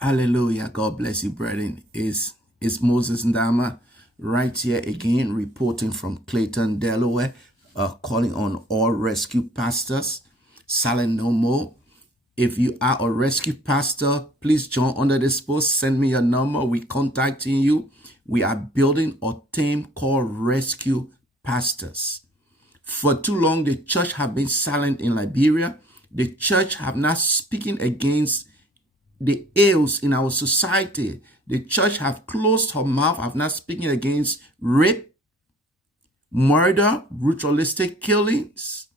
Hallelujah. God bless you, brethren. It's Moses Ndama right here again, reporting from Clayton, Delaware, calling on all rescue pastors. Silent no more. If you are a rescue pastor, please join under this post. Send me your number. We contacting you. We are building a team called Rescue Pastors. For too long, the church have been silent in Liberia. The church have not speaking against the ills in our society. The church have closed her mouth, have not speaking against rape, murder, ritualistic killings,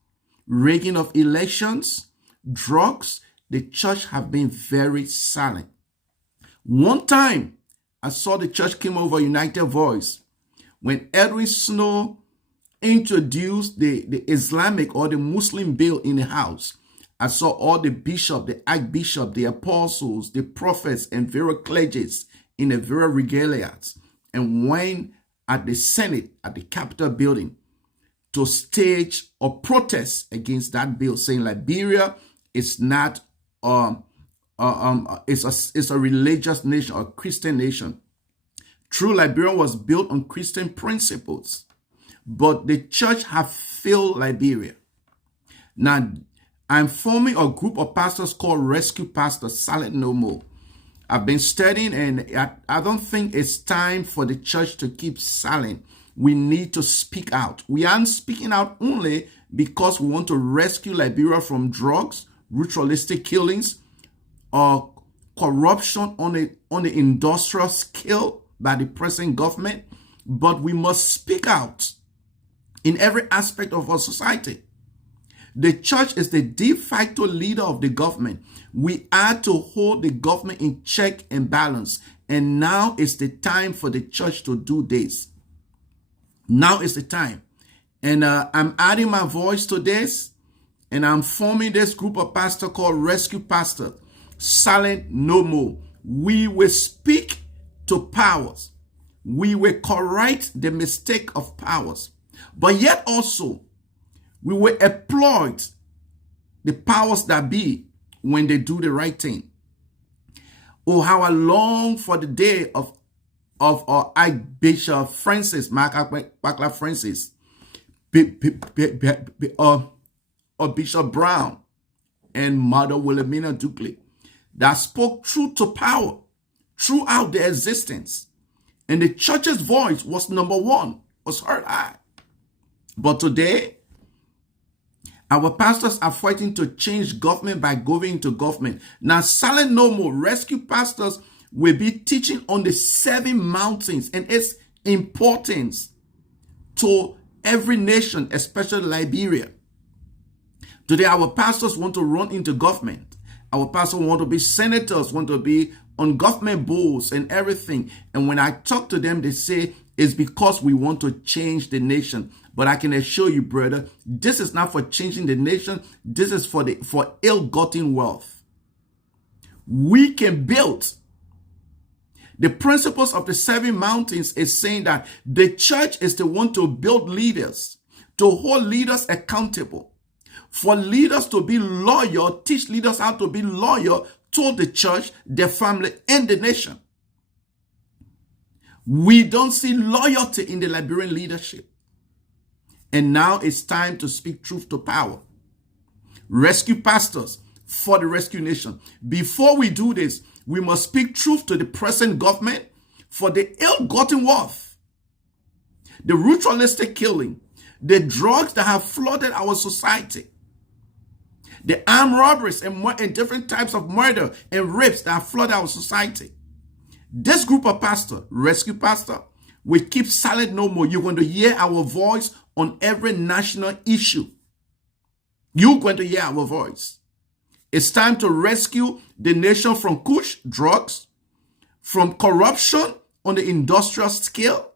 rigging of elections, drugs. The church have been very silent. One time, I saw the church came over United Voice when Edwin Snow introduced the Islamic or the Muslim bill in the house. I saw all the bishop, the archbishop, the apostles, the prophets, and various clergies in the various regalias, and went at the Senate, at the Capitol building, to stage a protest against that bill, saying Liberia is not it's a religious nation, a Christian nation. True, Liberia was built on Christian principles, but the church have failed Liberia. Now, I'm forming a group of pastors called Rescue Pastors, Silent No More. I've been studying, and I don't think it's time for the church to keep silent. We need to speak out. We aren't speaking out only because we want to rescue Liberia from drugs, ritualistic killings, or corruption on the industrial scale by the present government, but we must speak out in every aspect of our society. The church is the de facto leader of the government. We are to hold the government in check and balance. And now is the time for the church to do this. Now is the time. And I'm adding my voice to this. And I'm forming this group of pastors called Rescue Pastor. Silent no more. We will speak to powers. We will correct the mistake of powers. But yet also, we will applaud the powers that be when they do the right thing. Oh, how I long for the day of our Archbishop Francis, Mark Bakla Francis, or Bishop Brown, and Mother Wilhelmina Dukley, that spoke truth to power throughout their existence. And the church's voice was number one, was heard high. But today, our pastors are fighting to change government by going into government. Now, silent no more. Rescue pastors will be teaching on the 7 mountains and its importance to every nation, especially Liberia. Today, our pastors want to run into government. Our pastors want to be senators, want to be on government boards and everything. And when I talk to them, they say it's because we want to change the nation. But I can assure you, brother, this is not for changing the nation. This is for ill-gotten wealth. We can build. The principles of the 7 mountains is saying that the church is the one to build leaders, to hold leaders accountable, for leaders to be loyal, teach leaders how to be loyal to the church, their family, and the nation. We don't see loyalty in the Liberian leadership. And now it's time to speak truth to power. Rescue pastors for the rescue nation. Before we do this, we must speak truth to the present government for the ill-gotten wealth, the ritualistic killing, the drugs that have flooded our society, the armed robberies and different types of murder and rapes that have flooded our society. This group of pastors, Rescue Pastor, will keep silent no more. You're going to hear our voice on every national issue. You're going to hear our voice. It's time to rescue the nation from kush, drugs, from corruption on the industrial scale,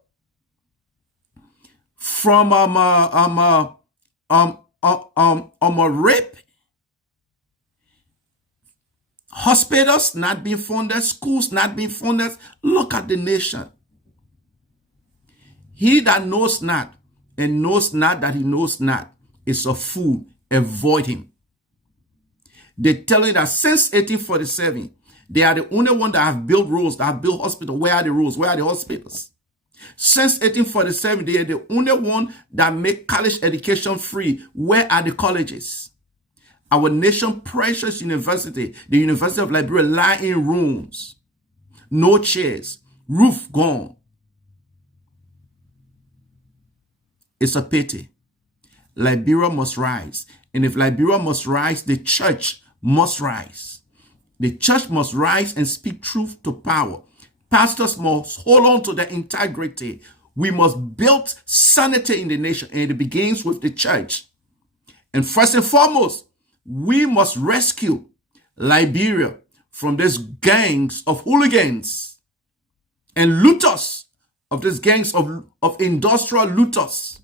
from rape, hospitals not being funded, schools not being funded. Look at the nation. He that knows not and knows not that he knows not is a fool. Avoid him. They tell you that since 1847, They are the only one that have built roads, that have built hospitals. Where are the roads? Where are the hospitals? Since 1847, they are the only one that make college education free. Where are the colleges? Our nation's precious university, the University of Liberia, lie in ruins. No chairs, roof gone. It's a pity. Liberia must rise. And if Liberia must rise, the church must rise. The church must rise and speak truth to power. Pastors must hold on to their integrity. We must build sanity in the nation, and it begins with the church. And first and foremost, we must rescue Liberia from these gangs of hooligans and looters, of these gangs of industrial looters.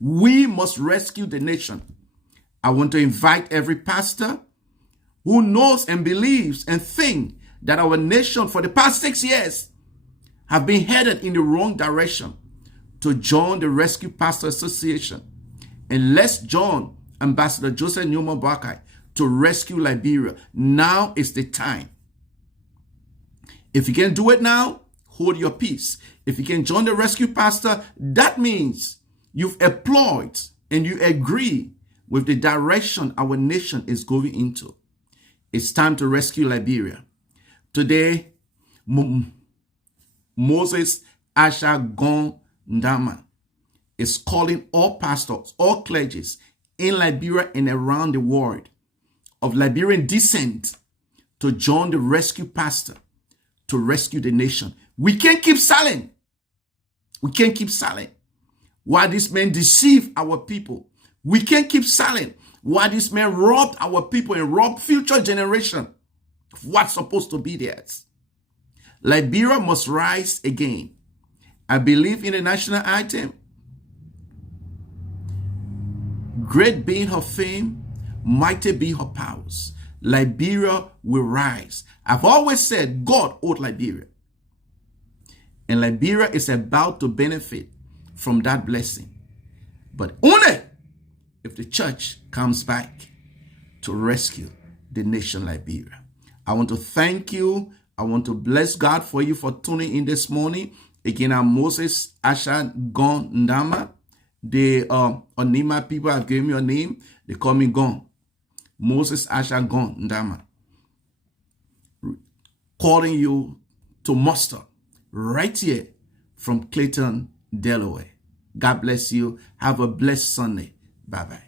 We must rescue the nation. I want to invite every pastor who knows and believes and thinks that our nation for the past 6 years have been headed in the wrong direction to join the Rescue Pastor Association. And let's join Ambassador Joseph Newman Boakai to rescue Liberia. Now is the time. If you can do it now, hold your peace. If you can join the Rescue Pastor, that means you've employed and you agree with the direction our nation is going into. It's time to rescue Liberia. Today, Moses Asha Gon Ndama is calling all pastors, all clergies in Liberia and around the world of Liberian descent to join the rescue pastor to rescue the nation. We can't keep silent. We can't keep silent while these men deceive our people. We can't keep silent while these men robbed our people and rob future generation of what's supposed to be theirs. Liberia must rise again. I believe in the national anthem. Great being her fame, mighty be her powers. Liberia will rise. I've always said God owed Liberia. And Liberia is about to benefit from that blessing. But only if the church comes back to rescue the nation Liberia. I want to thank you. I want to bless God for you for tuning in this morning. Again, I'm Moses Asha Gon Ndama. The Onima people have given me a name. They call me Gon. Moses Asha Gon Ndama. Calling you to muster right here from Clayton, Delaware. God bless you. Have a blessed Sunday. Bye-bye.